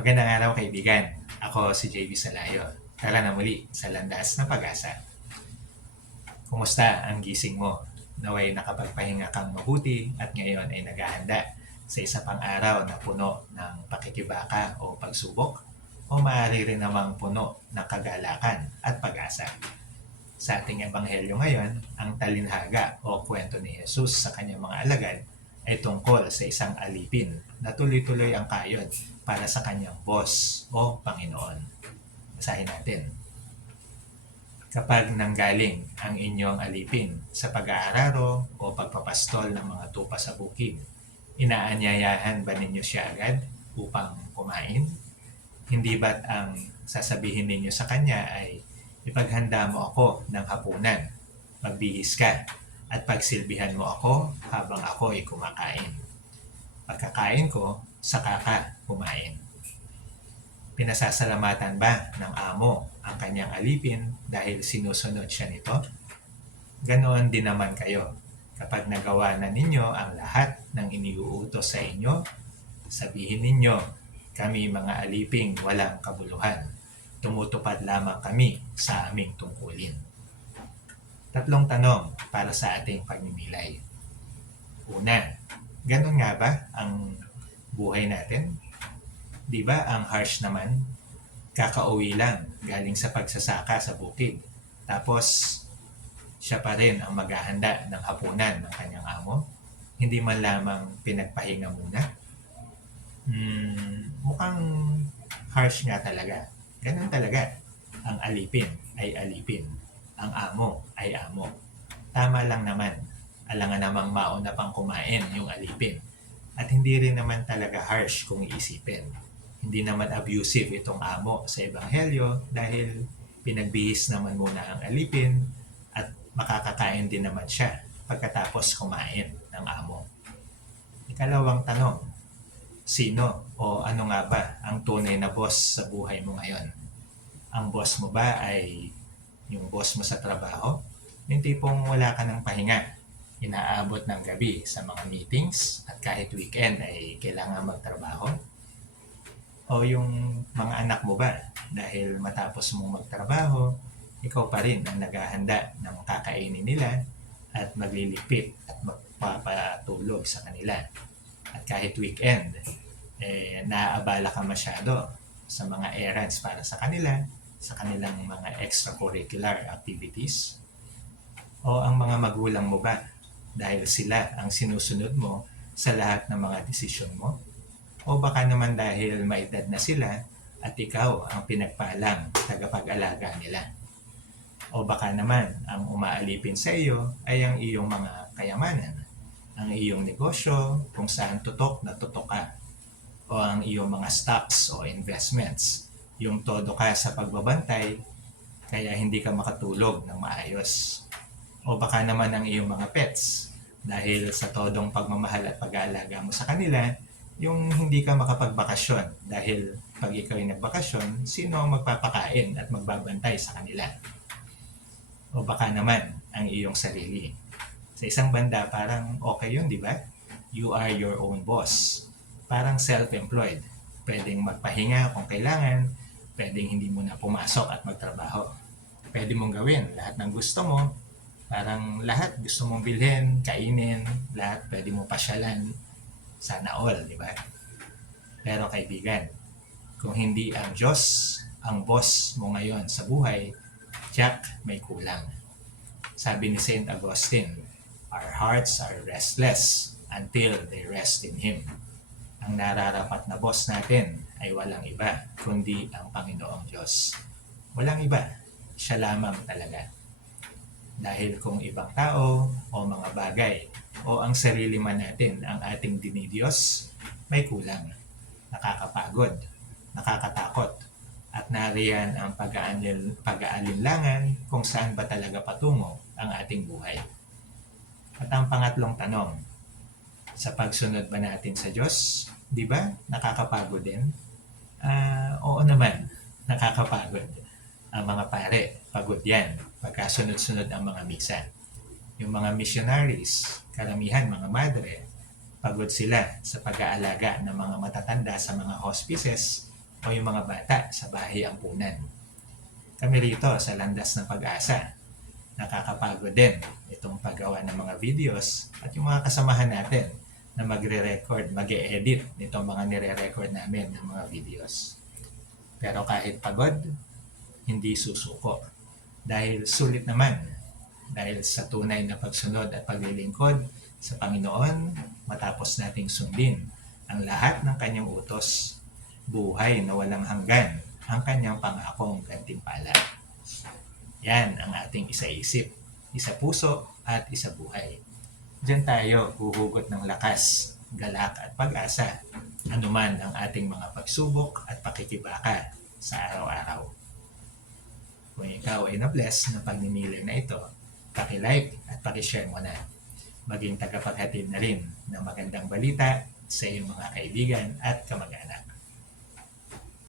Magandang araw kaibigan. Ako si JB Salayo. Tara na muli sa landas ng pag-asa. Kumusta ang gising mo? Naway nakapagpahinga kang mabuti at ngayon ay naghahanda sa isa pang araw na puno ng pakikibaka o pagsubok o maaari rin namang puno ng kagalakan at pag-asa. Sa ating ebanghelyo ngayon, ang talinhaga o kwento ni Jesus sa kanyang mga alagad ay tungkol sa isang alipin na tuloy-tuloy ang kayod para sa kanyang boss o Panginoon. Basahin natin. Kapag nanggaling ang inyong alipin sa pag-aararo o pagpapastol ng mga tupa sa bukid, inaanyayahan ba ninyo siya agad upang kumain? Hindi ba't ang sasabihin ninyo sa kanya ay ipaghanda mo ako ng hapunan, magbihis ka, at pagsilbihan mo ako habang ako ay kumakain. Pagkakain ko, saka ka kumain. Pinasasalamatan ba ng amo ang kanyang alipin dahil sinusunod siya nito? Ganoon din naman kayo. Kapag nagawa na ninyo ang lahat ng iniuutos sa inyo, sabihin ninyo, kami mga aliping walang kabuluhan. Tumutupad lamang kami sa aming tungkulin. Tatlong tanong para sa ating pagmimilay. Una, ganun nga ba ang buhay natin? Di ba ang harsh naman? Kakauwi lang galing sa pagsasaka sa bukid. Tapos, siya pa rin ang maghahanda ng hapunan ng kanyang amo. Hindi man lamang pinagpahinga muna. Hmm, mukhang harsh nga talaga. Ganun talaga. Ang alipin ay alipin. Ang amo ay amo. Tama lang naman. Alangan namang mauna pang kumain yung alipin. At hindi rin naman talaga harsh kung iisipin. Hindi naman abusive itong amo sa Ebanghelyo dahil pinagbihis naman muna ang alipin at makakakain din naman siya pagkatapos kumain ng amo. Ikalawang tanong, sino o ano nga ba ang tunay na boss sa buhay mo ngayon? Ang boss mo ba ay yung boss mo sa trabaho? Yung tipong wala ka ng pahinga, inaabot ng gabi sa mga meetings kahit weekend ay kailangan magtrabaho? O yung mga anak mo ba dahil matapos mong magtrabaho, ikaw pa rin ang naghahanda ng kakainin nila at maglilipit at magpapatulog sa kanila. At kahit weekend, eh, naaabala ka masyado sa mga errands para sa kanila, sa kanilang mga extracurricular activities. O ang mga magulang mo ba dahil sila ang sinusunod mo sa lahat ng mga desisyon mo? O baka naman dahil maedad na sila at ikaw ang pinagpalang tagapag-alaga nila? O baka naman ang umaalipin sa iyo ay ang iyong mga kayamanan, ang iyong negosyo kung saan tutok na tutok ka, o ang iyong mga stocks o investments, yung todo ka sa pagbabantay kaya hindi ka makatulog ng maayos. O baka naman ang iyong mga pets dahil sa todong pagmamahal at pag-aalaga mo sa kanila, yung hindi ka makapagbakasyon dahil pag ikaw ay nagbakasyon, sino ang magpapakain at magbabantay sa kanila? O baka naman ang iyong sarili. Sa isang banda, parang okay yun, di ba? You are your own boss. Parang self-employed. Pwedeng magpahinga kung kailangan, pwedeng hindi mo na pumasok at magtrabaho. Pwede mong gawin lahat ng gusto mo, parang lahat gusto mong bilhin, kainin, lahat pwede mo pasyalan, sana all, di ba? Pero kaibigan, kung hindi ang Diyos ang boss mo ngayon sa buhay, Jack, may kulang. Sabi ni St. Augustine, Our hearts are restless until they rest in Him. Ang nararapat na boss natin ay walang iba, kundi ang Panginoong Diyos. Walang iba, siya lamang talaga. Dahil kung ibang tao o mga bagay o ang sarili man natin ang ating dinidiyos, may kulang. Nakakapagod, nakakatakot, at nariyan ang pag-aalinlangan kung saan ba talaga patungo ang ating buhay. At ang pangatlong tanong, sa pagsunod ba natin sa Diyos, di ba, nakakapagod din? Ah, oo naman, nakakapagod. Ang mga pare, pagod yan pagkasunod-sunod ang mga misa. Yung mga missionaries, karamihan mga madre, pagod sila sa pag-aalaga ng mga matatanda sa mga hospices o yung mga bata sa bahay ampunan. Kami rito sa Landas ng Pag-asa. Nakakapagod din itong paggawa ng mga videos at yung mga kasamahan natin na magre-record, mag edit nitong mga nire-record namin ng mga videos. Pero kahit pagod, hindi susuko. Dahil sulit naman. Dahil sa tunay na pagsunod at paglilingkod sa Panginoon, matapos nating sundin ang lahat ng kanyang utos, buhay na walang hanggan ang kanyang pangakong gantimpala. Yan ang ating isa-isip, isa puso at isa buhay. Diyan tayo huhugot ng lakas, galak at pag-asa, anuman ang ating mga pagsubok at pakikibaka sa araw-araw. Kung ikaw ay na-bless ng pagninilay na ito, paki-like at paki-share mo na. Maging tagapaghatid na rin ng magandang balita sa iyong mga kaibigan at kamag-anak.